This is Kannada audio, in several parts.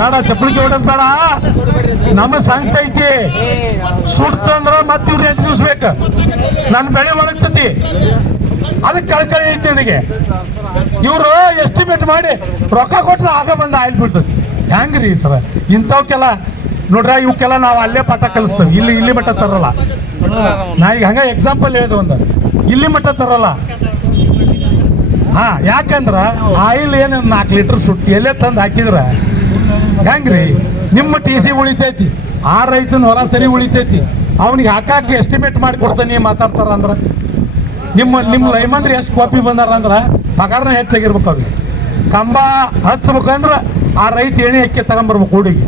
ಬೇಡ ಚಪ್ಪಳಿಕೆ ಹೊಡೋದ್ ಬೇಡ. ನಮ್ಮ ಸಂಕಟ ಐತಿ. ಸುಡ್ತಂದ್ರ ಮತ್ತೆ ಇವ್ರು ಎಂಟು ದಿವ್ಸ ಬೇಕು ನನ್ನ ಬೆಳೆ ಒಣಗ್ತತಿ. ಅದಕ್ಕೆ ಕಳ್ಕಳಿ ಐತಿ ನನಗೆ. ಇವರು ಎಸ್ಟಿಮೇಟ್ ಮಾಡಿ ರೊಕ್ಕ ಕೊಟ್ರೆ ಆಗ ಬಂದ ಆಯ್ಲ್ ಬಿಡ್ತತಿ ಹೆಂಗ್ರಿ ಸರ ಇಂಥವಕ್ಕೆಲ್ಲ ನೋಡ್ರ ಇವಕ್ಕೆಲ್ಲ ನಾವು ಅಲ್ಲೇ ಪಾಠ ಕಲಿಸ್ತೇವೆ. ಇಲ್ಲಿ ಇಲ್ಲಿ ಮಟ್ಟ ತರಲ್ಲ. ನಾ ಈಗ ಹಂಗ ಎಕ್ಸಾಂಪಲ್ ಹೇಳಿದೆ ಒಂದು. ಇಲ್ಲಿ ಮಟ್ಟ ತರಲ್ಲ. ಹಾ, ಯಾಕಂದ್ರ ಆಯಿಲ್ ಏನು ನಾಲ್ಕು ಲೀಟರ್ ಸುಟ್ಟಿ ಎಲ್ಲೇ ತಂದು ಹಾಕಿದ್ರ ಹೆಂಗ್ರಿ? ನಿಮ್ಮ ಟಿ ಸಿ ಉಳಿತೈತಿ. ಆ ರೈತನ ಹೊಲ ಸರಿ ಉಳಿತೈತಿ. ಅವನಿಗೆ ಹಾಕಾಕಿ ಎಸ್ಟಿಮೇಟ್ ಮಾಡಿ ಕೊಡ್ತಾನೆ ಮಾತಾಡ್ತಾರ ಅಂದ್ರ. ನಿಮ್ಮ ನಿಮ್ಮ ಲೈಮಂದ್ರೆ ಎಷ್ಟು ಕಾಪಿ ಬಂದಾರ ಅಂದ್ರ ಪಗಾರನ ಹೆಚ್ಚಾಗಿರ್ಬೇಕು ಅವ್ರಿಗೆ. ಕಂಬ ಹತ್ಬೇಕಂದ್ರ ಆ ರೈತ ಎಣಿ ಅಕ್ಕಿ ತಗೊಂಬರ್ಬೇಕು ಹುಡುಗಿ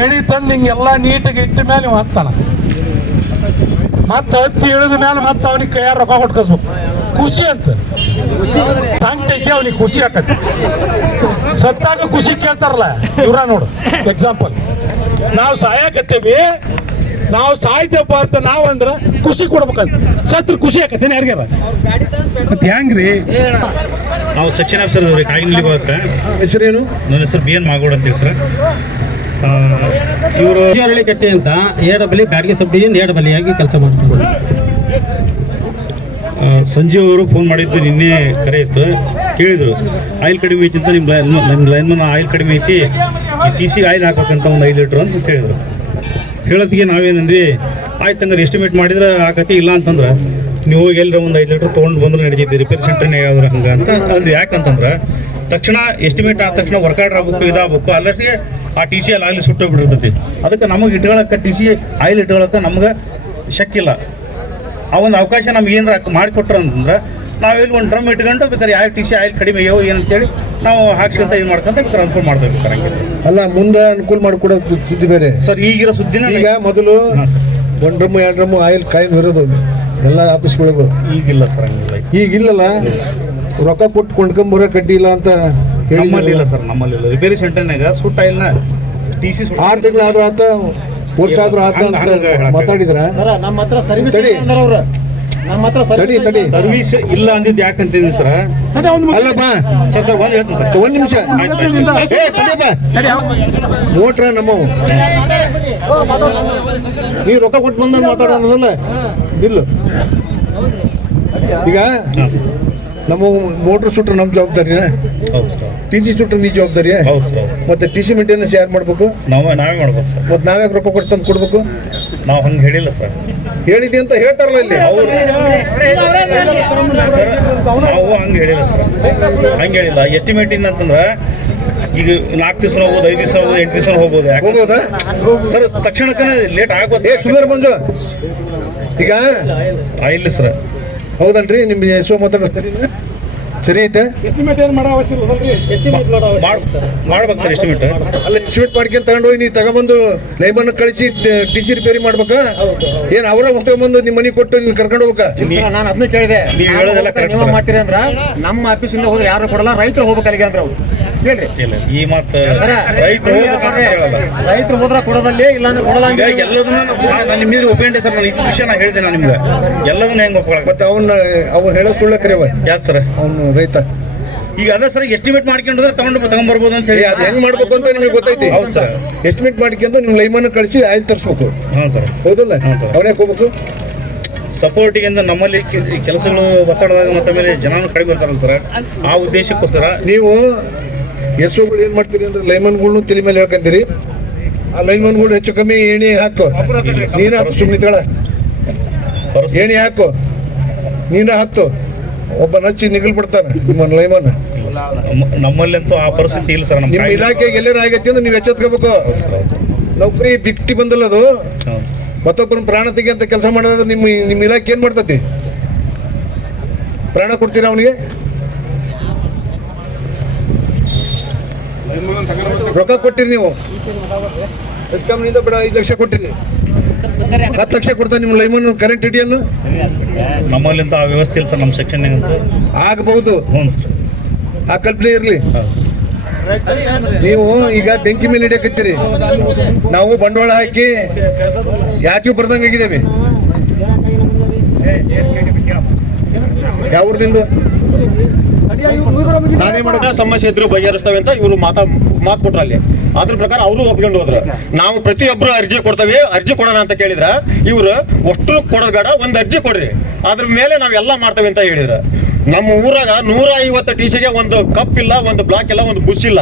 ಎಣಿ ತಂದು ಹಿಂಗೆಲ್ಲ ನೀಟಾಗಿ ಇಟ್ಟ ಮೇಲೆ ನೀವು ಹತ್ತಾನ ಮತ್ತೆ ಹತ್ತಿ ಇಳಿದ ಮೇಲೆ ಮತ್ತೆ ಅವನಿಗೆ ಕೈಯಾರ ರೊಕ್ಕ ಕೊಟ್ಕಸ್ಬೇಕು. ಖುಷಿ ಅಂತ. ಸಂಕಟೈತಿ ಅವನಿಗೆ ಖುಷಿ ಆಕತಿ ಸತ್ತಾಗ ಖುಷಿ ಕೇಳ್ತಾರಲ್ಲ ಇವ್ರ ನೋಡು ಎಕ್ಸಾಂಪಲ್ ನಾವು ಸಾಯಕತ್ತೇವಿ ನಾವು ಸಾಯ್ತೇವಪ್ಪ ಅಂತ ನಾವು ಅಂದ್ರೆ ಖುಷಿ ಕೊಡ್ಬೇಕಂತ. ಸತ್ರ ಖುಷಿ ಆಕತ್ತೇನೆ ಯಾರಿಗಾರ ಮತ್ತೆ ಹೆಂಗ್ರಿ? ನಾವು ಸಚಿನ್ ಆಫೀಸರ್ ಇದ್ರಿ ಕಾಗಿನಲ್ಲಿ ಬರುತ್ತೆ ಹೆಸರೇನು? ನನ್ನ ಹೆಸರು ಬಿ ಎನ್ ಮಾಗೋಡ್ ಅಂತ ಸರ್ ಇವರು ಕಟ್ಟೆ ಅಂತ ಏಡಬಲಿ ಬ್ಯಾಡಗಿ ಸಬ್ಡಿಯಿಂದ ಏಡಬಲಿಯಾಗಿ ಕೆಲಸ ಮಾಡ್ತಾರೆ ಸಂಜೀವ್ ಅವರು ಫೋನ್ ಮಾಡಿದ್ದು ನಿನ್ನೆ ಕರೆ ಇತ್ತು. ಕೇಳಿದರು, ಆಯಿಲ್ ಕಡಿಮೆ ಐತಿ ಅಂತ ನಿಮ್ಮ ಲೈನ್ ನಿಮ್ಮ ಲೈನ್ಮನ್ ಆಯಿಲ್ ಕಡಿಮೆ ಐತಿ ಟಿ ಸಿ ಆಯಿಲ್ ಹಾಕಬೇಕಂತ ಒಂದು ಐದು ಲೀಟ್ರ್ ಅಂತ ಹೇಳಿದ್ರು ಹೇಳೋದಕ್ಕೆ ನಾವೇನಂದ್ವಿ, ಆಯ್ತು ಹಂಗಾರೆ ಎಸ್ಟಿಮೇಟ್ ಮಾಡಿದ್ರೆ ಆಕತಿ ಇಲ್ಲ ಅಂತಂದ್ರೆ, ನೀವು ಹೋಗಿ ಎಲ್ಲರ ಒಂದು ಐದು ಲೀಟ್ರ್ ತೊಗೊಂಡು ಬಂದ್ರೆ ನಡೀತಿದ್ದೆ ರಿಪೇರ್ ಸೆಂಟ್ರನೇ ಯಾವ್ದಾರ ಹಂಗೆ ಅಂತ. ಅದು ಯಾಕಂತಂದ್ರೆ, ತಕ್ಷಣ ಎಸ್ಟಿಮೇಟ್ ಆದ ತಕ್ಷಣ ವರ್ಕೌಟ್ ಆಗಬೇಕು, ಇದಾಗಬೇಕು ಅಲ್ಲಷ್ಟಿಗೆ ಆ ಟಿ ಸಿ ಅಲ್ಲಿ ಆಗಲಿ ಸುಟ್ಟೋಗ್ಬಿಟ್ಟಿರ್ತೈತಿ. ಅದಕ್ಕೆ ನಮಗೆ ಇಟ್ಕೊಳಕ್ಕೆ ಟಿ ಸಿ ಆಯಿಲ್ ಇಟ್ಕೊಳಕ್ಕೆ ನಮ್ಗೆ ಶಕ್ಕಿಲ್ಲ. ಆ ಒಂದು ಅವಕಾಶ ನಮ್ಗೆ ಏನಾರ ಮಾಡಿಕೊಟ್ರು ಅಂತಂದ್ರೆ ನಾವೆಲ್ಲಿ ಒಂದು ಡ್ರಮ್ ಇಟ್ಕೊಂಡು ಬೇಕಾದ್ರೆ ಯಾವ ಟಿ ಸಿ ಆಯಿಲ್ ಕಡಿಮೆ ಅಯ್ಯೋ ಏನಂತೇಳಿ ನಾವು ಹಾಕ್ಸ್ಕೊಂತ ಇದು ಮಾಡ್ಕೊಂತ ಅನುಕೂಲ ಮಾಡ್ಬೇಕು ಸರ್ ಅಲ್ಲ ಮುಂದೆ ಅನುಕೂಲ ಮಾಡಿಕೊಡೋದು ಸುದ್ದಿ ಬೇರೆ. ಸರ್ ಈಗಿರೋ ಸುದ್ದಿನ ಈಗ ಮೊದಲು ಒಂದು ಡ್ರಮ್ ಎರಡು ಡ್ರಮ್ ಆಯಿಲ್ ಕಾಯಿಲ್ ಇರೋದು. ಎಲ್ಲ ಆಫೀಸ್ಗಳಿಗೂ ಈಗಿಲ್ಲ ಸರ್ ಹಂಗಿಲ್ಲ. ಈಗಿಲ್ಲಲ್ಲ ರೊಕ್ಕ ಕೊಟ್ಟು ಕೊಂಡ್ಕೊಂಬರೋ ಕಡ್ಡಿ ಇಲ್ಲ ಅಂತ ನಮ್ಮಲ್ಲಿ ಇಲ್ಲ ಸರ್ ನಮ್ಮಲ್ಲಿ ಇಲ್ಲ ರಿಪೇರಿ ಸೆಂಟರ್ನಾಗ ಸುಟ್ಟ ಆಯಿಲ್ನ ಟಿ ಸಿ ಆರು ತಿಂಗಳು ಆದ್ರೂ ಆತ ವರ್ಷ ಆದ್ರೂ ಆತ ಅಂತ ಮಾತಾಡಿದ್ರ? ನಮ್ಮ ಹತ್ರ ಸರ್ವಿಸ್ ನಮ್ಮ ಹತ್ರ ತಡಿ ತಡಿ. ಸರ್ವಿಸ್ ಇಲ್ಲ ಅಂದಿದ್ದು ಯಾಕಂತೀನಿ ಸರ್? ಅಲ್ಲಪ್ಪ. ಸರ್ ಸರ್ ಒಂದು ಹೇಳ್ತೀನಿ ಸರ್. ಒಂದು ನಿಮಿಷ. ಮೋಟ್ರ ನಮ್ಮವು ನೀ ರೊಕ್ಕ ಕೊಟ್ಟು ಬಂದ ಮಾತಾಡೋದಲ್ಲ ಇಲ್ಲ ಈಗ ನಮ್ಮ ಮೋಟ್ರ್ ಸುಟ್ರೆ ನಮ್ಮ ಜವಾಬ್ದಾರಿ ಹೌದು ಸರ್. ಟಿ ಸಿ ಸುಟ್ರೆ ನೀ ಜವಾಬ್ದಾರಿ ಹೌದು ಸರ್ ಹೌದು ಸರ್. ಮತ್ತೆ ಟಿ ಸಿ ಮೇಂಟೆನೆನ್ಸ್ ಯಾರು ಮಾಡ್ಬೇಕು? ನಾವೇ ನಾವೇ ಮಾಡ್ಬೇಕು ಸರ್. ಮತ್ತೆ ನಾವೇ ರೊಕ್ಕ ಕೊಟ್ಟು ತಂದು ಕೊಡ್ಬೇಕು? ನಾವು ಹಂಗೆ ಹೇಳಿಲ್ಲ ಸರ್. ಹೇಳಿದೆ ಅಂತ ಹೇಳ್ತಾರಲ್ಲ ಇಲ್ಲಿ. ಸರ್ ನಾವು ಹಂಗೆ ಹೇಳಿಲ್ಲ ಸರ್. ಹಂಗೆ ಹೇಳಿಲ್ಲ. ಎಸ್ಟಿಮೇಟಿಂಗ್ ಅಂತಂದ್ರೆ ಈಗ ನಾಲ್ಕು ದಿವಸ ಹೋಗ್ಬೋದು ಐದು ದಿವಸ ಹೋಗ್ಬೋದು ಎಂಟು ದಿವಸ ಹೋಗ್ಬೋದು ಹೋಗ್ಬೋದಾ? ಸರ್ ತಕ್ಷಣಕ್ಕೆ ಲೇಟ್ ಆಗ್ಬೋದು ಏ ಸುಂದರ ಬಂದು ಈಗ ಇಲ್ಲ ಸರ್. ಹೌದನ್ರಿ? ನಿಮ್ಗೆ ಎಷ್ಟೋ ಮಾತಾಡಿಸ್ತೀರಿ ಸರಿ ಐತೆ ಎಸ್ಟಿಮೇಟ್ ಏನು ಮಾಡೋ ಅವಶ್ಯ ಮಾಡ್ ಮಾಡ್ಬೇಕು ಸರ್ ಎಸ್ಟಿಮೇಟ್ ಅಲ್ಲ ಎಸ್ಟಿಮೇಟ್ ಮಾಡ್ಕೊಂಡು ತಗೊಂಡೋಗಿ ನೀವು ತಗೊಂಬಂದು ಲೈಬನ್ ಕಳಿಸಿ ಟಿ ಸಿ ರಿಪೇರಿ ಮಾಡ್ಬೇಕಾ? ಏನ್ ಅವರ ತಗೊಂಬಂದು ನಿಮ್ಮ ಮನೆ ಕೊಟ್ಟು ನೀನು ಕರ್ಕೊಂಡು ಹೋಗ್ಬೇಕಾ? ನಾನು ಅದನ್ನ ಕೇಳಿದೆ. ನೀವು ಹೇಳೋದೆಲ್ಲ ಕರೆಕ್ಟ್ ಸರ್. ಮಾಡ್ತೀರಿ ಅಂದ್ರ ನಮ್ಮ ಆಫೀಸಿಂದ ಹೋದ್ರೆ ಯಾರು ಕೊಡಲ್ಲ ರೈತರು ಹೋಗ್ಬೇಕು ಅಲ್ಲಿಗೆ ಅಂದ್ರೆ ಅವ್ರು. ಹೇಳ್ರಿ ಇಲ್ಲ ಈ ಮಾತು ರೈತರು ರೈತರು ಹೋದ್ರ ಕೊಡೋದಲ್ಲಿ ಇಲ್ಲ ಅಂದ್ರೆ ಕೊಡಲ್ಲ ಎಲ್ಲದನ್ನ ನಾನು ನಿಮ್ಮ ಮೇಲೆ ಒಪ್ಪಿಕೊಂಡೆ ಸರ್ ನಾನು ಇದು ವಿಷಯ ನಾನು ಹೇಳಿದೆ ನಾನು ನಿಮ್ಗೆ. ಎಲ್ಲದನ್ನ ಹೆಂಗೆ ಒಪ್ಪ ಮತ್ತೆ ಅವನ್ನ ಅವ್ ಹೇಳೋ ಸುಳ್ಳ ಕರೆಯವ ಯಾಕೆ ಸರ್? ಅವನು ರೈತ. ಈಗ ಅದ ಸರ್ ಎಸ್ಟಿಮೇಟ್ ಮಾಡ್ಕೊಂಡ್ರೆ ತಗೊಂಡು ತಗೊಂಡ್ಬರ್ಬೋದು ಅಂತ ಹೇಳಿ. ಅದು ಹೆಂಗ್ ಮಾಡ್ಬೇಕು ಅಂತ ನಿಮಗೆ ಗೊತ್ತೈತಿ? ಹೌದು ಸರ್. ಎಸ್ಟಿಮೇಟ್ ಮಾಡ್ಕೊಂಡು ನಿಮ್ಮ ಲೈಮನ್ ಕಳಿಸಿ ಆಯಿಲ್ ತರಿಸ್ಬೇಕು. ಹಾಂ ಸರ್. ಹೌದಲ್ಲ? ಅವ್ರೇ ಹೋಗ್ಬೇಕು? ಸಪೋರ್ಟಿಗೆ ಅಂದ್ರೆ ನಮ್ಮಲ್ಲಿ ಕಿ- ಕೆಲಸಗಳು ಒತ್ತಡದಾಗ ಮತ್ತೆ ಆಮೇಲೆ ಜನನು ಕಡಿಮೆ ಇರ್ತಾರಲ್ಲ ಸರ್. ಆ ಉದ್ದೇಶಕ್ಕೋಸ್ಕರ ನೀವು ಎಸ್ಒಗಳು ಏನ್ ಮಾಡ್ತೀರಿ ಅಂದ್ರೆ ಲೈಮನ್ಗಳ್ನು ತಲೆ ಮೇಲೆ ಹೇಳ್ಕೊಂತೀರಿ ಆ ಲೈಮನ್ಗಳು ಹೆಚ್ಚು ಕಮ್ಮಿ ಏಣಿ ಹಾಕು. ನೀನ ಹತ್ತು ಏಣಿ ಪರಿಸ್ಥಿತಿ ಎಣ್ಣೆ ಹಾಕು. ನೀನ ಹತ್ತು. ಒಬ್ಬ ನಚ್ಚಿ ನಿಗಲ್ ಬಿಡ್ತಾನೆ ನಿಮ್ಮ ಲೈಮನ್. ನಮ್ಮ- ನಮ್ಮಲ್ಲಂತೂ ಆ ಪರಿಸ್ಥಿತಿ ಇಲ್ಲ ಸರ್ ನಮ್ಮ ಇಲಾಖೆಗೆ ಎಲ್ಲರ ಆಗೈತಿ ಅಂದ್ರೆ ನೀವು ಎಚ್ಚೆತ್ಕೋಬೇಕು. ನೌಕರಿ ಬಿಕ್ಟಿ ಬಂದಲ್ಲ ಅದು. ಮತ್ತೊಬ್ಬರನ್ನ ಪ್ರಾಣ ತೆಗಿಯಂತ ಕೆಲಸ ಮಾಡೋದ್ರೆ ನಿಮ್ಮ ನಿಮ್ಮ ಇಲಾಖೆ ಏನ್ ಮಾಡ್ತತಿ? ಪ್ರಾಣ ಕೊಡ್ತೀರಾ ಅವನಿಗೆ? ರೊಕ್ಕ ಕೊಟ್ಟಿರಿ ನೀವು. ಎಸ್ಕಾಮ್ನಿಂದ ಬೇಡ ಐದು ಲಕ್ಷ ಕೊಟ್ಟಿರಿ. ಹತ್ತು ಲಕ್ಷ ಕೊಡ್ತಾರೆ ನಿಮ್ಮ ಲೈಮನ್ ಕರೆಂಟ್ ಹಿಡಿಯಲು ನಮ್ಮಲ್ಲಿಂತ ಆ ವ್ಯವಸ್ಥೆ ಇಲ್ಲ ಸರ್ ನಮ್ಮ ಸೆಕ್ಷನ್ ಅಂತ ಆಗಬಹುದು. ಹ್ಞೂ ಸರ್. ಆ ಕಲ್ಪನೆ ಇರಲಿ. ನೀವು ಈಗ ಬೆಂಕಿ ಮೇಲೆ ಹಿಡಿಯಕತ್ತೀರಿ. ನಾವು ಬಂಡವಾಳ ಹಾಕಿ ಯಾಕೆ ಬರ್ದಂಗಾಗಿದ್ದೇವೆ ಯಾವ ಊರ್ನಿಂದ? ನಾನೇ ಮಾಡಿದ್ರೆ ಸಮಸ್ಯೆ ಇದ್ರು ಬಗೆಹರಿಸ್ತವೆ ಅಂತ ಇವರು ಮಾತಾ ಮಾತು ಕೊಟ್ರ ಅಲ್ಲಿ. ಅದ್ರ ಪ್ರಕಾರ ಅವರು ಒಪ್ಕೊಂಡು ಹೋದ್ರು. ನಾವು ಪ್ರತಿಯೊಬ್ರು ಅರ್ಜಿ ಕೊಡ್ತೇವೆ, ಅರ್ಜಿ ಕೊಡೋಣ ಅಂತ ಕೇಳಿದ್ರ, ಇವ್ರು ಅಷ್ಟು ಕೊಡೋದ್ ಬೇಡ, ಒಂದು ಅರ್ಜಿ ಕೊಡ್ರಿ. ಅದ್ರ ಮೇಲೆ ನಾವೆಲ್ಲ ಮಾಡ್ತೇವೆ ಅಂತ ಹೇಳಿದ್ರು. ನಮ್ಮ ಊರಾಗ ನೂರ ಐವತ್ತು ಟಿ ಸಿಗೆ ಒಂದು ಕಪ್ ಇಲ್ಲ, ಒಂದು ಬ್ಲಾಕ್ ಇಲ್ಲ, ಒಂದು ಬುಷ್ ಇಲ್ಲ.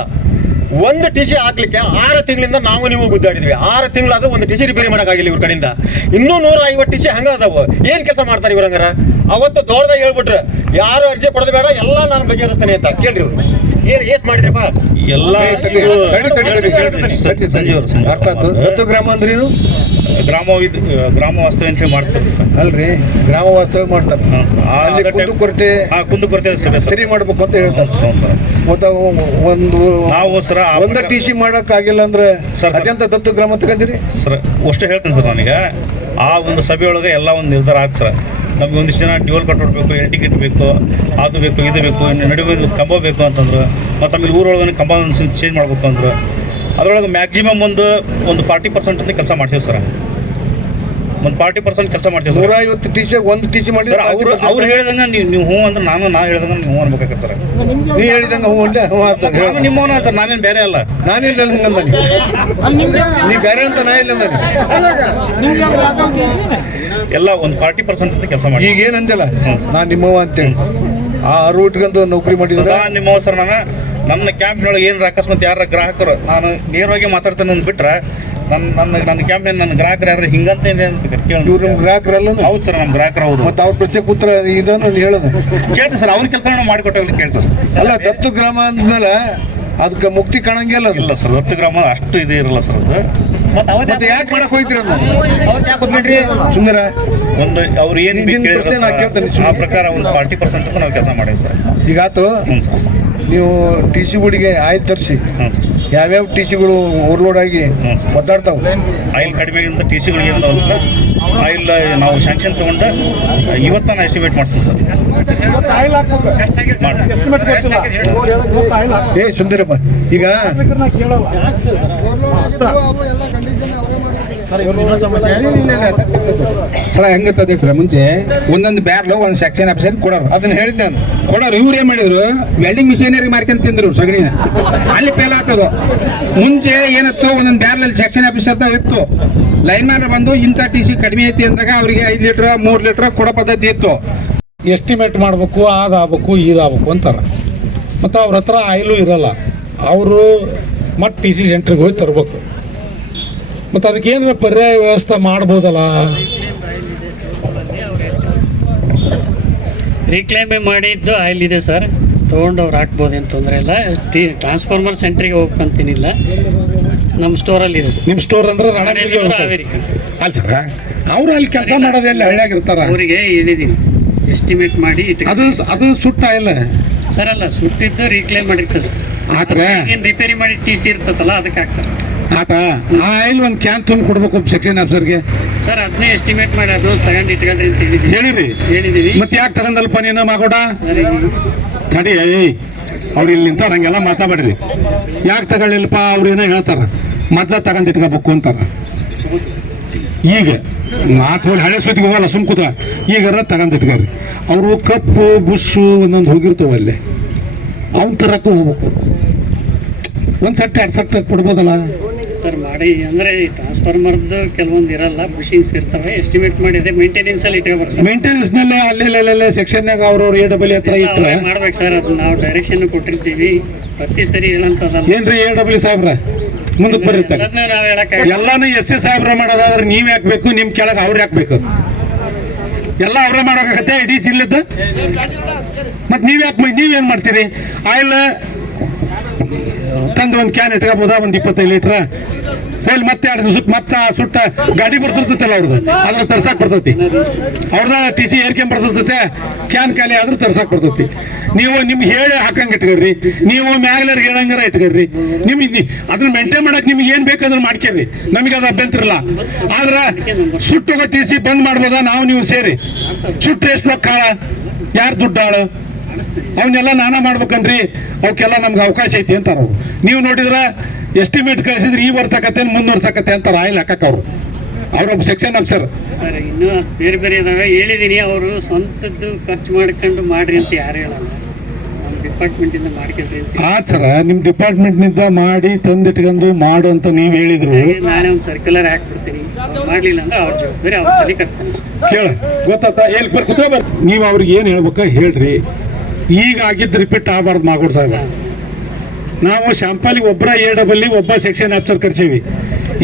ಒಂದು ಟಿ ಸಿ ಹಾಕ್ಲಿಕ್ಕೆ ಆರು ತಿಂಗಳಿಂದ ನಾವು ನೀವು ಗುದ್ದಾಡಿದ್ವಿ. ಆರು ತಿಂಗಳಾದ್ರೂ ಒಂದು ಟಿ ಸಿ ರಿಪೇರಿ ಮಾಡೋಕ್ಕಾಗಿಲ್ಲ ಇವ್ರ ಕಡೆಯಿಂದ. ಇನ್ನೂ ನೂರ ಐವತ್ತು ಟಿ ಸಿ ಹಂಗ ಅದಾವು ಏನು ಕೆಲಸ ಮಾಡ್ತಾರೆ ಇವ್ರ ಹಂಗಾರ ಅವತ್ತು ದೊಡ್ಡದಾಗ ಹೇಳ್ಬಿಟ್ರೆ ಯಾರು ಅರ್ಜಿ ಕೊಡೋದು ಬೇಡ ಎಲ್ಲ ನಾನು ಬಗೆಹರಿಸ್ತೇನೆ ಅಂತ ಕೇಳ್ರಿ ಇವ್ರು. ಏನು ಏಸ್ ಮಾಡಿದ್ರಪ್ಪ ಎಲ್ಲ ದತ್ತು ಗ್ರಾಮ ಅಂದ್ರೇನು ಗ್ರಾಮ ಗ್ರಾಮ ವಾಸ್ತವ ಮಾಡ್ತಾರೆ. ಅಲ್ರಿ ಗ್ರಾಮ ವಾಸ್ತವ್ಯ ಮಾಡ್ತಾರೆ ಕುಂದು ಕೊರತೆ ಕುಂದು ಕೊರತೆ ಸರ್ ಸರ್. ಸರಿ ಮಾಡ್ಬೇಕು ಅಂತ ಹೇಳ್ತಾರೆ. ಒಂದು ನಾವು ಸರ ಒಂದ ಟಿ ಸಿ ಮಾಡೋಕ್ಕಾಗಿಲ್ಲ ಅಂದ್ರೆ ಸರ್, ಅತ್ಯಂತ ದತ್ತು ಗ್ರಾಮ ತಗೊಂಡಿರಿ ಸರ್ ಅಷ್ಟೇ ಹೇಳ್ತೀನಿ ಸರ್ ನನಗೆ. ಆ ಒಂದು ಸಭೆಯೊಳಗೆ ಎಲ್ಲ ಒಂದು ನಿರ್ಧಾರ ಆಯ್ತು ಸರ್. ನಮ್ಗೆ ಒಂದಿಷ್ಟು ಜನ ಡ್ಯೂಲ್ ಕಟ್ಟಬೇಕು ಎಲ್ ಟಿಕೆಟ್ ಬೇಕು ಅದು ಬೇಕು ಇದು ಬೇಕು ನಡುವೆ ಕಂಬ ಬೇಕು ಅಂತಂದ್ರು. ಮತ್ತು ಆಮೇಲೆ ಊರೊಳಗೆ ಕಂಬ ಚೇಂಜ್ ಮಾಡ್ಬೇಕು ಅಂದ್ರು. ಅದರೊಳಗೆ ಮ್ಯಾಕ್ಸಿಮಮ್ ಒಂದು ಒಂದು ಫಾರ್ಟಿ ಪರ್ಸೆಂಟ್ ಅಂತ ಕೆಲಸ ಮಾಡ್ತೀವಿ ಸರ್. ಒಂದು ಫಾರ್ಟಿ ಪರ್ಸೆಂಟ್ ಕೆಲಸ ಮಾಡ್ತೀವಿ ನೂರ ಸರ್. ಐವತ್ತು ಟಿ ಸಿ ಒಂದು ಟಿ ಸಿ ಮಾಡಿ ಸರ್ ಅವ್ರು ಅವ್ರು ಹೇಳ್ದಂಗೆ ನೀವು ನೀವು ಹ್ಞೂ ಅಂದ್ರೆ ನಾನು ನಾ ಹೇಳ್ದಂಗೆ ನೀವು ಹ್ಞೂ ಅನ್ಬೇಕಾಗತ್ತೆ ಸರ್. ನೀ ಹೇಳಿದಂಗ ಹ್ಞೂ ಅಂದೆ ಹ್ಞೂ ಅಂತ ನಾನು ನಿಮ್ಮವನ ಸರ್ ನಾನೇನು ಬೇರೆ ಅಲ್ಲ. ನಾನೇನು ಹಂಗಂದ ನೀ ನೀ ಬೇರೆ ಅಂತ ನಾ ಇಲ್ಲ ಅಂದ ಎಲ್ಲ ಒಂದು ಫಾರ್ಟಿ ಪರ್ಸೆಂಟ್ ಅಂತ ಕೆಲಸ ಮಾಡಿ ಈಗ ಏನಂದಿಲ್ಲ ನಾ ನಿಮ್ಮವ ಅಂತೇಳಿ. ಆ ರೂಟ್ಗಂದು ನೌಕರಿ ಮಾಡಿದ್ರೆ? ಸದಾ ನಿಮ್ಮ ಸರ್ ನಾನು ನನ್ನ ಕ್ಯಾಂಪ್ನೊಳಗೆ ಏನಾರ ಅಕಸ್ಮಾತ್ ಯಾರ ಗ್ರಾಹಕರು ನಾನು ನೇರವಾಗಿ ಮಾತಾಡ್ತೇನೆ ಅಂದ್ ಬಿಟ್ರೆ ನನ್ನ ನನ್ನ ನನ್ನ ಕ್ಯಾಂಪ್ನ ನನ್ನ ಗ್ರಾಹಕರು ಹಿಂಗಂತ ಇವ್ರು ನಮ್ಮ ಗ್ರಾಹಕರಲ್ಲ ಹೌದು ಸರ್ ನಮ್ಮ ಗ್ರಾಹಕರು ಹೌದು. ಮತ್ತೆ ಅವ್ರ ಪ್ರಶ್ನೆ ಪುತ್ರ ಇದನ್ನು ಹೇಳೋದು. ಕೇಳಿ ಸರ್ ಅವ್ರ ಕೆಲಸ ಮಾಡಿಕೊಟ್ಟವ್ರಿಗೆ ಕೇಳಿ ಸರ್. ಅಲ್ಲ ದತ್ತು ಗ್ರಾಮ ಅಂದ್ಮೇಲೆ ಅದಕ್ಕೆ ಮುಕ್ತಿ ಕಾಣಂಗಿಲ್ಲ ಇಲ್ಲ ಸರ್ ದತ್ತು ಗ್ರಾಮ ಅಷ್ಟು ಇದು ಇರಲ್ಲ ಸರ್ ಅದು. ಮತ್ತೆ ಯಾಕೆ ಮಾಡಕ್ ಹೋಯ್ತಿರ ಸುಂದರ ಒಂದು ಅವ್ರು ಏನು ಆ. ಪ್ರಕಾರ ಒಂದು ಫಾರ್ಟಿ ಪರ್ಸೆಂಟ್ ಅಂತ ನಾವು ಕೆಲಸ ಮಾಡೀವಿ ಸರ್. ಈಗಾತು ಹ್ಞೂ ಸರ್. ನೀವು ಟಿ ಸಿಗಳಿಗೆ ಆಯ್ತು ತರಿಸಿ. ಹ್ಞೂ ಸರ್ ಯಾವ್ಯಾವ ಟಿ ಸಿಗಳು ಓವರ್ಲೋಡ್ ಆಗಿ ಹ್ಞೂ ಆಯಿಲ್ ಒದ್ದಾಡ್ತಾವ ಆಯಿಲ್ ಕಡಿಮೆಗಿಂತ ಟಿ ಸಿಗಳಿಗೆ ಆಯಿಲ್ ನಾವು ಶಾಂಕ್ಷನ್ ತೊಗೊಂಡು ಇವತ್ತು ನಾನು ಎಸ್ಟಿಮೇಟ್ ಮಾಡ್ತೀನಿ ಸರ್ ಏ ಸುಂದರಪ್ಪ ಈಗ ಸರ ಹೆಂಗತ್ತದೆ ಸರ್ ಮುಂಚೆ ಒಂದೊಂದು ಬ್ಯಾರ್ಲು ಒಂದು ಸೆಕ್ಷನ್ ಆಫೀಸರ್ ಕೊಡೋರು. ಅದನ್ನ ಹೇಳಿದ್ದೆ ನಾನು. ಕೊಡೋರು ಇವ್ರು ಏನ್ ಮಾಡಿದ್ರು? ವೆಲ್ಡಿಂಗ್ ಮಿಷಿನರಿ ಮಾರ್ಕೊಂಡ್ ತಿಂದ್ರು ಸಗಣಿನ. ಅಲ್ಲಿ ಫೇಲ್ ಆಗ್ತದ? ಮುಂಚೆ ಏನಿತ್ತು ಒಂದೊಂದು ಬ್ಯಾರ್ಲಲ್ಲಿ ಸೆಕ್ಷನ್ ಆಫೀಸರ್ ಇತ್ತು. ಲೈನ್ ಮ್ಯಾನ್ ಬಂದು ಇಂಥ ಟಿ ಸಿ ಕಡಿಮೆ ಐತಿ ಅಂದಾಗ ಅವರಿಗೆ ಐದು ಲೀಟ್ರ್ ಮೂರು ಲೀಟ್ರ್ ಕೊಡೋ ಪದ್ಧತಿ ಇತ್ತು. ಎಸ್ಟಿಮೇಟ್ ಮಾಡಬೇಕು ಅದಾಗಬೇಕು ಇದಾಗಬೇಕು ಅಂತಾರೆ. ಮತ್ತು ಅವ್ರ ಹತ್ರ ಆಯಿಲು ಇರಲ್ಲ. ಅವರು ಮತ್ತೆ ಟಿ ಸಿ ಸೆಂಟ್ರಿಗೆ ಹೋಗಿ ತರಬೇಕು. ಮತ್ತು ಅದಕ್ಕೇನಾರ ಪರ್ಯಾಯ ವ್ಯವಸ್ಥೆ ಮಾಡ್ಬೋದಲ್ಲ? ರೀಕ್ಲೈಮೇ ಮಾಡಿದ್ದು ಆಯಿಲ್ ಇದೆ ಸರ್. ತೊಗೊಂಡು ಅವ್ರು ಹಾಕ್ಬೋದು ಏನು ತೊಂದರೆ ಇಲ್ಲ. ಟಿ ಟ್ರಾನ್ಸ್ಫಾರ್ಮರ್ ಸೆಂಟ್ರಿಗೆ ಹೋಗ್ಬೇಕಂತೇನಿಲ್ಲ ನಮ್ಮ ಸ್ಟೋರಲ್ಲಿ ಇದೆ ಸರ್. ನಿಮ್ಮ ಸ್ಟೋರ್ ಅಂದ್ರೆ ಅಲ್ಲಿ ಹಾವೇರಿ ಅಲ್ಲ ಸರ್ ಅವರು ಅಲ್ಲಿ ಕೆಲಸ ಮಾಡೋದೆಲ್ಲ ಹಳ್ಳಿಯಾಗ ಇರ್ತಾರ ಅವರಿಗೆ ಹೇಳಿದ್ದೀನಿ ಎಸ್ಟಿಮೇಟ್ ಮಾಡಿ ಅದು ಅದು ಸುಟ್ಟ ಇಲ್ಲ? ಸರ್ ಅಲ್ಲ ಸುಟ್ಟಿದ್ದು ರೀಕ್ಲೈಮ್ ಮಾಡಿರ್ತಾರೆ ಸರ್. ಆತರ ಏನು ರಿಪೇರಿ ಮಾಡಿ ಟಿ ಸಿ ಇರ್ತದಲ್ಲ ಅದಕ್ಕೆ ಹಾಕ್ತಾರೆ. ಆತ ಆ ಆಯಿಲ್ ಒಂದು ಕ್ಯಾನ್ ತುಂಬ ಕೊಡ್ಬೇಕು ಸೆಕ್ಷನ್ ಆಫೀಸರ್ಗೆ ಸರ್ ಅದನ್ನೇ ಎಸ್ಟಿಮೇಟ್ ಮಾಡಿ ಡೋಸ್ ತಗೊಂಡು ಇಟ್ಕೊಂಡ್ರಿ ಅಂತ ಹೇಳಿರಿ. ಹೇಳಿದೀವಿ. ಮತ್ತೆ ಯಾಕೆ ತಗೊಂಡಲ್ಪ ನೀನು ಮಾಗೋಡ? ತಡಿ ಅವ್ರು ಇಲ್ಲಿ ನಿಂತಾರ ಹಂಗೆಲ್ಲ ಮಾತಾಡ್ಬೇಡ್ರಿ. ಯಾಕೆ ತಗೊಳ್ಳಿಲ್ಲಪ್ಪ ಅವ್ರು ಏನೋ ಹೇಳ್ತಾರ. ಮೊದ್ಲ ತಗೊಂಡು ಇಟ್ಕೋಬೇಕು ಅಂತಾರ. ಈಗ ಮಾತು ಹೋಗಿ ಹಳೆ ಸುತ್ತಿಗೆ ಹೋಗಲ್ಲ ಸುಮ್ಕುತ ಈಗ ಈಗಾರ ತಗೊಂಡು ಇಟ್ಕೋರಿ ಅವರು ಕಪ್ಪು ಬುಷು ಒಂದೊಂದು ಹೋಗಿರ್ತಾವ ಅಲ್ಲಿ. ಅವ್ನ ತರಕ್ಕೂ ಹೋಗ್ಬೇಕು. ಒಂದು ಸೆಟ್ ಎರಡು ಸೆಟ್ ಕೊಡ್ಬೋದಲ್ಲ? ಸರ್ ಮಾಡಿ ಅಂದರೆ ಟ್ರಾನ್ಸ್ಫಾರ್ಮರ್ದು ಕೆಲವೊಂದು ಇರಲ್ಲ ಬುಷಿಂಗ್ಸ್ ಇರ್ತವೆ ಎಸ್ಟಿಮೇಟ್ ಮಾಡಿದೆ ಮೇಂಟೆನೆನ್ಸ್ ಅಲ್ಲಿ ಇಟ್ಕೋಬೇಕು ಸರ್. ಮೇಂಟೆನೆನ್ಸ್ನಲ್ಲಿ ಸೆಕ್ಷನ್ನಾಗ ಅವ್ರವ್ರು ಎ ಡಬ್ಲ್ಯೂ ಹತ್ರ ಇಟ್ಟರೆ ಮಾಡ್ಬೇಕು ಸರ್ ಅದು ನಾವು ಡೈರೆಕ್ಷನ್ ಕೊಟ್ಟಿರ್ತೀವಿ. ಪ್ರತಿ ಸರಿ ಹೇಳಂತದಲ್ಲ. ಏನ್ರಿ ಎ ಡಬ್ಲ್ಯೂ ಸಾಹೇಬ್ರ? ಮುಂದಕ್ಕೆ ಬರುತ್ತೆ. ಎಲ್ಲದನ್ನೂ ನಾವು ಹೇಳಕ್ಕೆ ಎಲ್ಲಾನು ಎಸ್ ಎಸ್ ಸಾಹೇಬ್ರ ಮಾಡೋದಾದ್ರೆ ನೀವ್ ಹಾಕ್ಬೇಕು ನಿಮ್ ಕೆಳಗೆ ಅವ್ರು ಹಾಕ್ಬೇಕು ಎಲ್ಲ ಅವ್ರೆ ಮಾಡೋಕ್ಕಾಗತ್ತೆ ಇಡೀ ಜಿಲ್ಲೆದ ಮತ್ ನೀವ್ ಯಾಕೆ ನೀವೇನ್ ಮಾಡ್ತೀರಿ? ಆಯಿಲ್ ತಂದು ಒಂದು ಕ್ಯಾನ್ ಇಟ್ಕೋಬೋದಾ? ಒಂದು ಇಪ್ಪತ್ತೈದು ಲೀಟ್ರ್ ಮೇಲೆ ಮತ್ತೆ ಎರಡು ಸುತ್ತ ಮತ್ತೆ ಸುಟ್ಟ ಗಾಡಿ ಬರ್ತಿರ್ತೈತಲ್ಲ ಅವ್ರದ್ದು ಅದ್ರ ತರ್ಸಕ್ ಬರ್ತೈತಿ. ಅವ್ರದ ಟಿ ಸಿ ಏರ್ಕೊಂಡ್ ಬರ್ತಿರ್ತೈತೆ. ಕ್ಯಾನ್ ಖಾಲಿ ಆದ್ರೂ ತರ್ಸಕ್ ಬರ್ತೈತಿ. ನೀವು ನಿಮ್ಗೆ ಹೇಳಿ ಹಾಕಂಗ್ ಇಟ್ಕರ್ರಿ ನೀವು ಮ್ಯಾಗ್ಲರ್ ಹೇಳಂಗಾರ ಇಟ್ಕರ್ರಿ ನಿಮ್ ಅದನ್ನ ಮೇಂಟೈನ್ ಮಾಡಕ್ ನಿಮ್ಗೆ ಏನ್ ಬೇಕಂದ್ರೆ ಮಾಡ್ಕೇರಿ. ನಮಗೆ ಅದು ಅಭ್ಯಂತರ ಆದ್ರೆ ಆದ್ರ ಸುಟ್ಟು ಟಿ ಸಿ ಬಂದ್ ಮಾಡ್ಬೋದಾ? ನಾವು ನೀವು ಸೇರಿ. ಸುಟ್ಟು ಎಷ್ಟು ರೊಕ್ಕ ಯಾರು ದುಡ್ಡಾಳು ಅವನ್ನೆಲ್ಲ ನಾನಾ ಮಾಡ್ಬೇಕನ್ರಿ. ಅವಕ್ಕೆಲ್ಲ ನಮ್ಗೆ ಅವಕಾಶ ಐತಿ ಅಂತಾರ ಅವ್ರು. ನೀವು ನೋಡಿದ್ರ ಎಸ್ಟಿಮೇಟ್ ಕಳಿಸಿದ್ರೆ ಈ ವರ್ಷಕತ್ತೆ ಮುಂದೆ ಕತೆ ಅಂತಾರ. ಆಯಿಲ್ ಹಾಕಕ್ ಅವರು. ಅವ್ರೊಬ್ಬ ಸೆಕ್ಷನ್ ಆಫೀಸರ್ ಸರ್ ಇನ್ನು ಬೇರೆ ಬೇರೆ ಇದಾವೆ ಹೇಳಿದೀನಿ ಅವರು ಸ್ವಂತದ್ದು ಖರ್ಚು ಮಾಡ್ಕೊಂಡು ಮಾಡ್ರಿ ಅಂತ ಯಾರು ಹೇಳಲ್ಲ. ನಮ್ಮ ಡಿಪಾರ್ಟ್ಮೆಂಟ್ ಇಂದ ಮಾಡ್ಕೊಂಡ್ರಿ ಆತ್ ಸರ ನಿಮ್ಮ ಡಿಪಾರ್ಟ್ಮೆಂಟ್ನಿಂದ ಮಾಡಿ ತಂದಿಟ್ಕೊಂಡು ಮಾಡು ಅಂತ ನೀವು ಹೇಳಿದ್ರು. ಹೇಳಿ ನಾನೇ ಒಂದು ಸರ್ಕ್ಯುಲರ್ ಹಾಕ್ಬಿಡ್ತೀನಿ. ಮಾಡಲಿಲ್ಲ ಅಂದ್ರೆ ಅವ್ರ ಜವಾಬ್ದಾರಿ ಅವ್ರ ತಲೆ ಅಷ್ಟೇ. ಕೇಳ ಗೊತ್ತಾತ? ಎಲ್ಲಿ ಬರ್. ನೀವು ಅವ್ರಿಗೆ ಏನು ಹೇಳ್ಬೇಕಾ ಹೇಳ್ರಿ. ಈಗ ಆಗಿದ್ದು ರಿಪೀಟ್ ಆಗಬಾರ್ದು ಮಾಗೋಡ್ ಸಾಹೇಬ. ನಾವು ಶಾಂಪಲಿಗೆ ಒಬ್ಬರ ಎ ಡಬಲ್ಲಿ ಒಬ್ಬ ಸೆಕ್ಷನ್ ಆಫೀಸರ್ ಕರ್ಸೀವಿ.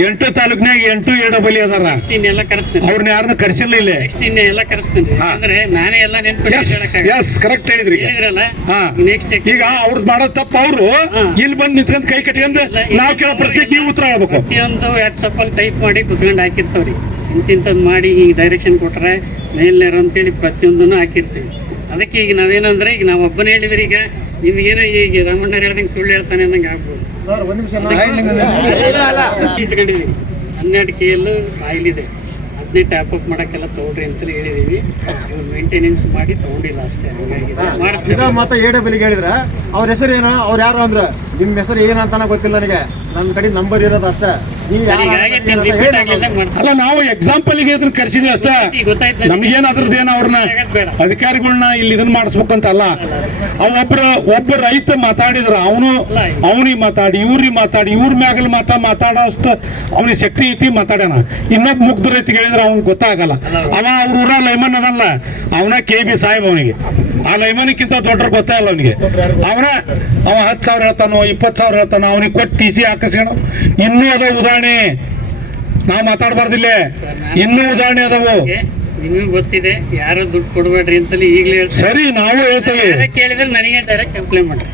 ಎಂಟು ತಾಲೂಕ್ನಾಗ ಎಂಟು ಎ ಡಬಲ್ಲಿ ಅದಾರ. ಕರೆಸ್ತೀನಿ. ಅವ್ರನ್ನ ಯಾರನ್ನ ಕರೆಸಿಲ್ಲ ಇಲ್ಲ ಎಲ್ಲ ಕರೆಸ್ತೀನಿ. ಅಂದ್ರೆ ನಾನೇ ಎಲ್ಲ ನೆನ್ಪಿಟ್ಟು ಎಸ್ ಕರೆಕ್ಟ್ ಹೇಳಿದ್ರಿ ನೆಕ್ಸ್ಟ್ ಈಗ ಅವ್ರದ್ದು ಮಾಡೋ ತಪ್ಪು ಅವರು. ಇಲ್ಲಿ ಬಂದು ನಿಂತ್ಕೊಂಡು ಕೈ ಕಟ್ಕೊಂಡು ನಾವು ಕೇಳೋ ಪ್ರಶ್ನೆಗೆ ನೀವು ಉತ್ತರ ಹೇಳ್ಬೇಕು. ಪ್ರತಿಯೊಂದು ವಾಟ್ಸಪ್ ಅಲ್ಲಿ ಟೈಪ್ ಮಾಡಿ ಕುತ್ಕೊಂಡು ಹಾಕಿರ್ತಾವ್ರಿ. ಇಂತಿಂಥದ್ದು ಮಾಡಿ ಈಗ ಡೈರೆಕ್ಷನ್ ಕೊಟ್ರೆ ಮೇಲ್ನೇರು ಅಂತೇಳಿ ಪ್ರತಿಯೊಂದನ್ನು ಹಾಕಿರ್ತೀವಿ. ಅದಕ್ಕೆ ಈಗ ನಾವೇನಂದ್ರೆ ಈಗ ನಾವು ಒಬ್ಬನೇ ಹೇಳಿದ್ರೆ ಈಗ ನಿಮ್ಗೇನೋ ಈಗ ರಾಮಣ್ಣ ಹೇಳ್ದಂಗೆ ಸುಳ್ಳು ಹೇಳ್ತಾನೆ ಅನ್ನಂಗೆ ಆಗ್ಬೋದು. ಹನ್ನೆರಡು ಕೆ ಎಲ್ ಆಯಿಲ್ ಇದೆ ಅದನ್ನೇ ಟ್ಯಾಪ್ ಅಪ್ ಮಾಡೋಕ್ಕೆಲ್ಲ ತೊಗೊಳ್ರಿ ಅಂತಲೇ ಹೇಳಿದೀವಿ. ಇವ್ರು ಮೇಂಟೆನೆನ್ಸ್ ಮಾಡಿ ತೊಗೊಂಡಿಲ್ಲ ಅಷ್ಟೇ ಹಂಗಾಗಿ ಮಾಡಿಸ್ತೀವಿ ಮತ್ತೆ ಎ ಡಬ್ಲ್ಯೂಗೆ ಹೇಳಿದ್ರ ಅವ್ರ ಹೆಸರು ಏನೋ ಅವ್ರು ಯಾರು ಅಂದ್ರೆ ನಿಮ್ಮ ಹೆಸರು ಏನಂತಾನ ಗೊತ್ತಿಲ್ಲ ನನಗೆ. ನನ್ನ ಕಡೆ ನಂಬರ್ ಇರೋದು ಅಷ್ಟೇ. ಅಲ್ಲ ನಾವು ಎಕ್ಸಾಂಪಲ್ಗೆ ಅದನ್ನ ಕರೆಸಿದ್ವಿ ಅಷ್ಟೇ. ನಮ್ಗೇನ್ ಅದ್ರದ್ದು ಏನು ಅವ್ರನ್ನ. ಅಧಿಕಾರಿಗಳನ್ನ ಇಲ್ಲಿ ಇದನ್ನ ಮಾಡಿಸ್ಬೇಕಂತ ಅಲ್ಲ. ಒಬ್ರ ಒಬ್ಬ ರೈತ ಮಾತಾಡಿದ್ರ ಅವನು ಅವನಿಗೆ ಮಾತಾಡಿ ಇವ್ರಿಗೆ ಮಾತಾಡಿ ಇವ್ರ ಮ್ಯಾಗಲ್ ಮಾತಾ ಮಾತಾಡೋ ಅಷ್ಟ ಅವನಿಗೆ ಶಕ್ತಿ ಐತಿ ಮಾತಾಡ್ಯಾನ. ಇನ್ನೊಬ್ಬ ಮುಗ್ಧ ರೈತ ಹೇಳಿದ್ರೆ ಅವ್ನಿಗೆ ಗೊತ್ತಾಗಲ್ಲ. ಅವ ಅವ್ರ ಊರ ಲೈಮನ್ ಅದಲ್ಲ. ಅವನ ಕೆ ಬಿ ಸಾಹೇಬ್ ಅವನಿಗೆ. ಆ ಲೈಮನ್ಕ್ಕಿಂತ ದೊಡ್ಡ ಗೊತ್ತಾಗಲ್ಲ ಅವನಿಗೆ. ಅವನ ಅವ ಹತ್ತು ಸಾವಿರ ಹೇಳ್ತಾನೋ ಇಪ್ಪತ್ತು ಸಾವಿರ ಹೇಳ್ತಾನೋ ಅವನಿಗೆ ಕೊಟ್ಟು ಟಿ ಸಿ ಹಾಕಿಸ್ಕೊಂಡು ಇನ್ನೂ ಅದ ಉದಾಹರಣೆ ನಾವು ಮಾತಾಡಬಾರ್ದಿಲ್ಲ ಇನ್ನೂ ಉದಾಹರಣೆ ಅದಾವು. ನಿಮಗೆ ಗೊತ್ತಿದೆ ಯಾರು ದುಡ್ಡು ಕೊಡಬೇಡ್ರಿ ಅಂತಲೇ ಈಗಲೇ ಸರಿ ನಾವು ಹೇಳ್ತೇವೆ. ಕೇಳಿದ್ರೆ ನನಗೆ ಡೈರೆಕ್ಟ್ ಕಂಪ್ಲೇಂಟ್ ಮಾಡ್ರಿ